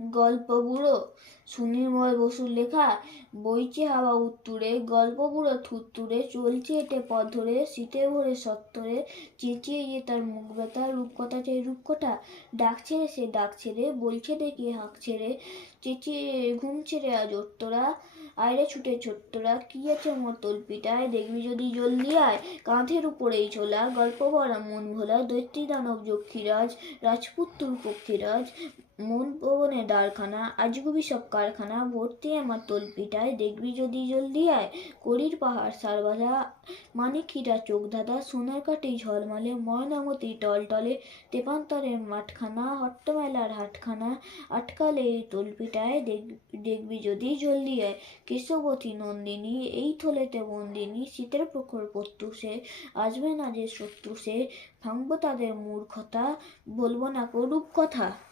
গল্প বুড়ো সুনির্মল বসুর লেখা। বইছে হাওয়া উত্তুরে, গল্প বুড়ো থুত্তুরে, চলছে এটে পথ ধরে, শীতে ভরে সত্তরে, চেঁচিয়ে যে তার মুখ ব্যথা, রূপকথা চাই রূপকথা, ডাক ছেড়ে সে ডাক ছেড়ে, বলছে ডেকে হাঁক ছেড়ে, চেঁচিয়ে ঘুম ছেড়ে আজ ওর আয়রে ছুটে ছোট্টরা, কি আছে মোর তলপিটায়, দেখবি যদি জলদি আয়, কাঁধের উপরেই ঝোলা, গল্প ভরা মন ভোলা, দৈত্যী দানব যক্ষীরাজ, রাজপুত্তুর পক্ষীরাজ, মন পবনে দ্বারখানা, আজগুবি সব কারখানা, ভর্তি আমার তলপিটায়, দেখবি যদি জলদি আয়, করির পাহাড় সার বাঁধা, মানিক চোখ ধাঁধা, সোনার কাঠি ঝলমলে, ময়নামতি টলটলে, তেপান্তরের মাঠখানা, হট্টমেলার হাটখানা, আটকালে এই তলপিটায়, দেখবি যদি জলদি আয়, কেশবতী নন্দিনী, এই থলেতে বন্দিনী, শীতের প্রখর প্রত্যুষে, আসবে না যে শত্রু সে, ভাঙবো তাদের মূর্খতা, বলবো না করুপ কথা।